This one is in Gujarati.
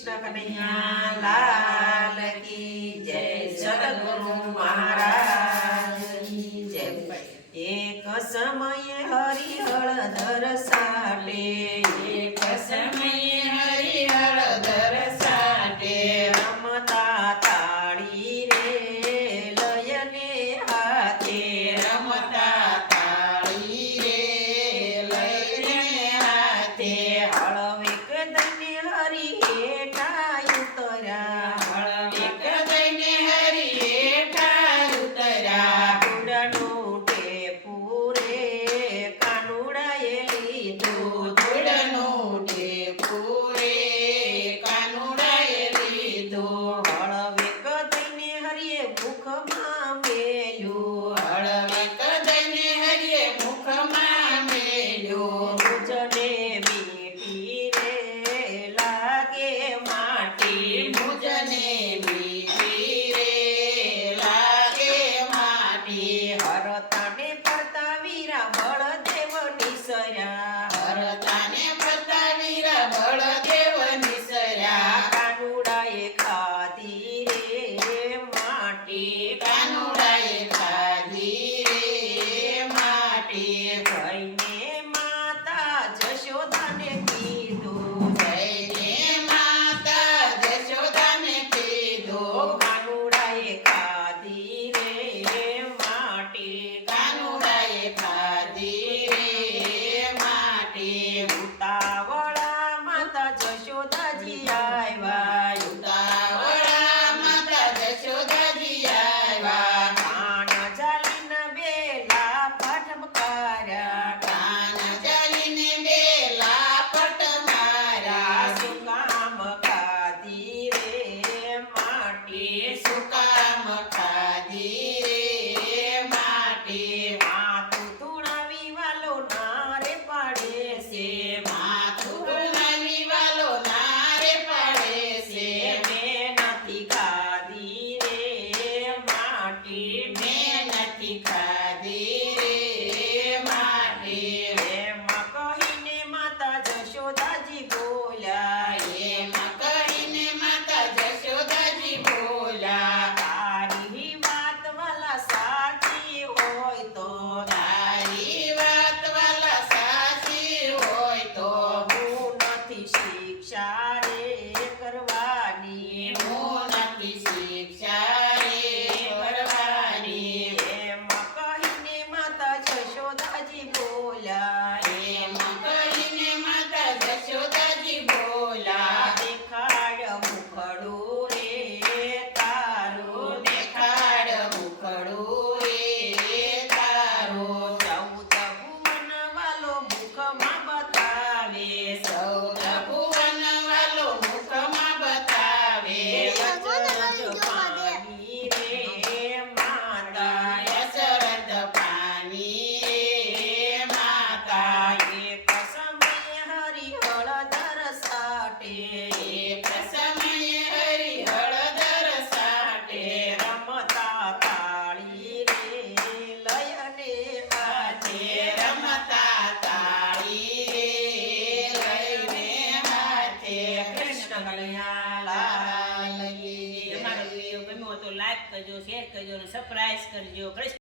કૃષ્ણ કનૈયા લાલ કી જય, સદગુરુ મહારાજ કી જય। એક સમયે હરિહળદર સાટે, એક સમયે હરિહળદર સાટે, રમતા તાળી રે લયને હાથે, રમતા તાળી રે લઈને હાથે, હળવેક દઈને હરિ હેઠા ઉતર્યા, હળવેક દઈને હરિ હેઠા ઉતર્યા, ધૂળનું ટેપું રે કાનુડાએ લીધું, ધૂળનું ટેપું રે કાનુડાએ લીધું, હળવેક દઈને હરિએ મુખમાં મેલ્યું, હળવેક દઈને હરિએ મુખમાં મેલ્યું, મુજને મીઠી રે લાગે માટી, મુજને મીઠી રે લાગે માટી, હરતાને પડતા વીરા બળદેવ નિસર્યા, હરતાને ફરતા વીર બળદેવ નિસર્યા, કાનુડાએ ખાધી રે માટી, કાનુડાએ ખાધી રે માટી, જઈને માતા જશોદાને કીધું, જઈને માતા જશોદાને કીધું, કાનુડાએ ખાધી રે માટી, કાનુડાએ ખાધી રે માટી, ઉતાવળા માતા જશોદાજી આવ્યા, ઉતાવળા માતા જશોદાજી આવ્યા, કાન ઝાલીને બેલા ફટમકાર્યા, કાન ચાલીને બેલા પટ માર્યા, શું કામ ખાધી રે માટી, શું કામ ખાધી રે માટી, માથું ધૂણાવી વાલો નારે પાડે છે, માથું નવી વાલો નારે પાડે છે, મેં નથી ખાધી રે માટી, મેં નથી ખાધી રે માટી, એમ કહીને માતા જશોદાજી બોલ્યા, એમ કહીને માતા જશોદાજી બોલ્યા, તારી વાત વાલા સાચી હોય તો, તારી વાત વાલા સાચી હોય તો, હું નથી શિક્ષા રે કરવાની, હું નથી શિક્ષા રે કરવાની, એમ કહીને માતા જશોદાજી બોલ્યા, એમ કહીને માતા જશોદાજી બોલ્યા, દેખાડ મુખડું રે તારું, દેખાડ મુખડું રે તારું, 14 ભુવન વાલો મુખમાં બતાવે, સૌદ ભુવન વાલો મુખમાં બતાવે, અચરજ પાણી રે માતા, અચરજ પાણી રે માતા, એક સમયે હરિહળદર સાટે, એક સમયે હરિહળદર સાટે, રમતા તાળી રે લયને હાથે, રમતા તાળી રે લઈને હાથે, કૃષ્ણ કનૈયા લાલ કી જય। તમારો વિડીયો ગમ્યો તો લાઈક કરજો, શેર કરજો અને સબસ્ક્રાઇબ કરજો। કૃષ્ણ